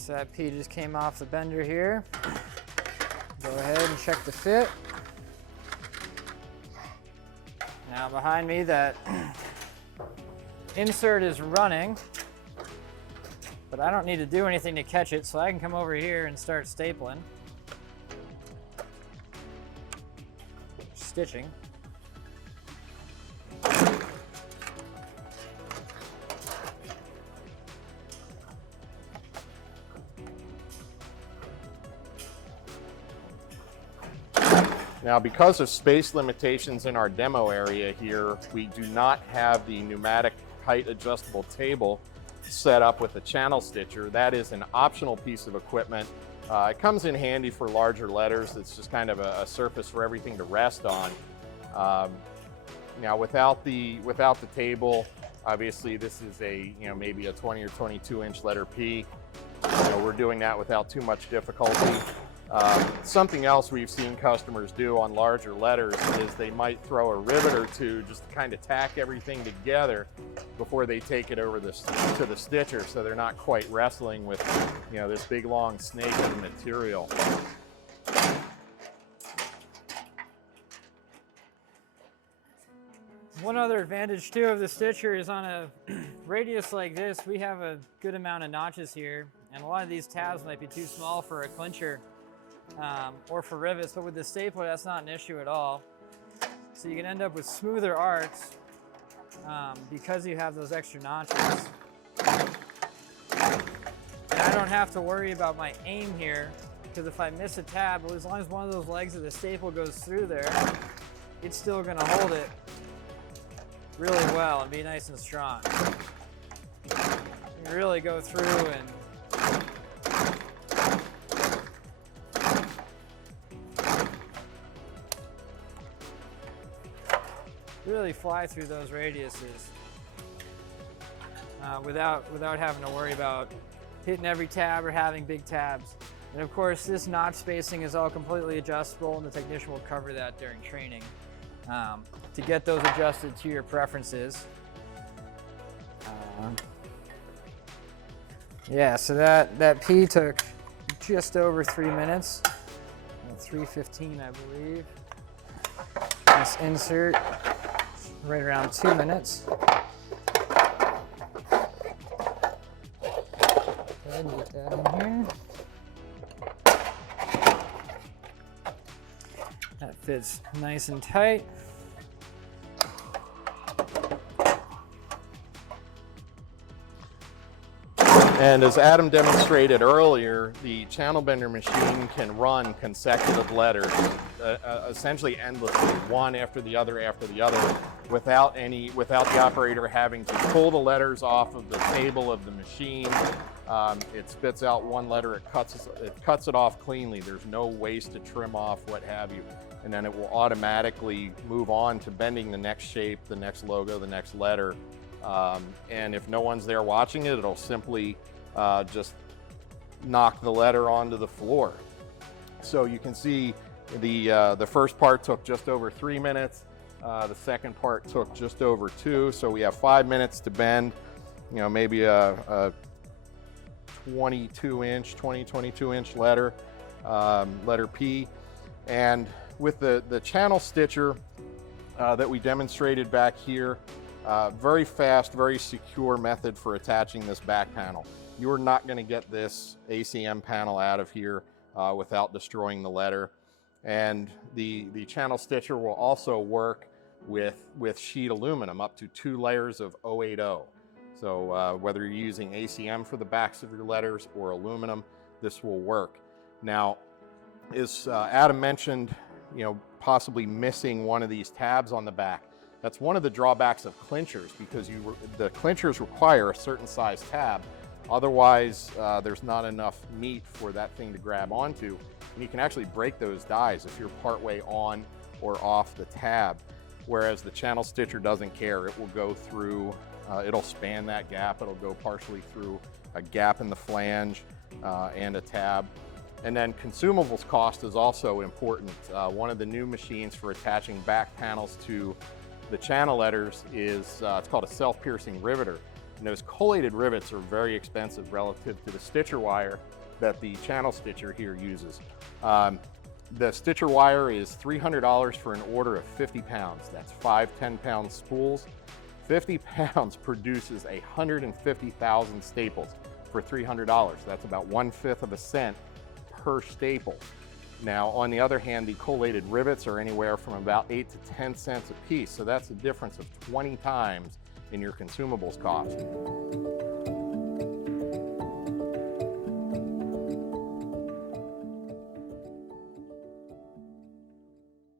So that P just came off the bender here. Go ahead and check the fit. Now behind me, that insert is running, but I don't need to do anything to catch it, so I can come over here and start stapling. Stitching. Now, because of space limitations in our demo area here, we do not have the pneumatic height adjustable table set up with the ChannelStitcher. That is an optional piece of equipment. It comes in handy for larger letters. It's just kind of a surface for everything to rest on. Now, without the table, obviously this is a maybe a 20 or 22 inch letter P. We're doing that without too much difficulty. Something else we've seen customers do on larger letters is they might throw a rivet or two just to kind of tack everything together before they take it over to the stitcher, so they're not quite wrestling with this big long snake of material. One other advantage too of the stitcher is on a radius like this, we have a good amount of notches here, and a lot of these tabs might be too small for a clincher or for rivets, but with the stapler that's not an issue at all. So you can end up with smoother arcs because you have those extra notches. And I don't have to worry about my aim here, because if I miss a tab, as long as one of those legs of the staple goes through there, it's still going to hold it really well and be nice and strong. You can really go through and really fly through those radiuses without having to worry about hitting every tab or having big tabs. And of course, this notch spacing is all completely adjustable, and the technician will cover that during training to get those adjusted to your preferences. Yeah, so that P took just over 3 minutes, 3:15 I believe. This insert, right around 2 minutes. Go ahead and get that in here. That fits nice and tight. And as Adam demonstrated earlier, the channel bender machine can run consecutive letters, essentially endlessly, one after the other, without the operator having to pull the letters off of the table of the machine. It spits out one letter, it cuts it off cleanly. There's no waste to trim off, what have you. And then it will automatically move on to bending the next shape, the next logo, the next letter. And if no one's there watching it, it'll simply just knock the letter onto the floor. So you can see the first part took just over 3 minutes. The second part took just over 2. So we have 5 minutes to bend, maybe a 22 inch letter, letter P. And with the ChannelStitcher that we demonstrated back here, very fast, very secure method for attaching this back panel. You're not going to get this ACM panel out of here without destroying the letter. And the ChannelStitcher will also work with sheet aluminum, up to 2 layers of 080. So whether you're using ACM for the backs of your letters or aluminum, this will work. Now, as Adam mentioned, possibly missing one of these tabs on the back. That's one of the drawbacks of clinchers, because the clinchers require a certain size tab. Otherwise, there's not enough meat for that thing to grab onto. And you can actually break those dies if you're partway on or off the tab. Whereas the ChannelStitcher doesn't care. It will go through, it'll span that gap. It'll go partially through a gap in the flange and a tab. And then consumables cost is also important. One of the new machines for attaching back panels to the channel letters is, it's called a self-piercing riveter. And those collated rivets are very expensive relative to the stitcher wire that the channel stitcher here uses. The stitcher wire is $300 for an order of 50 pounds. That's 5 10-pound spools. 50 pounds produces 150,000 staples for $300. That's about 1/5 of a cent per staple. Now, on the other hand, the collated rivets are anywhere from about 8 to 10 cents a piece. So that's a difference of 20 times in your consumables cost.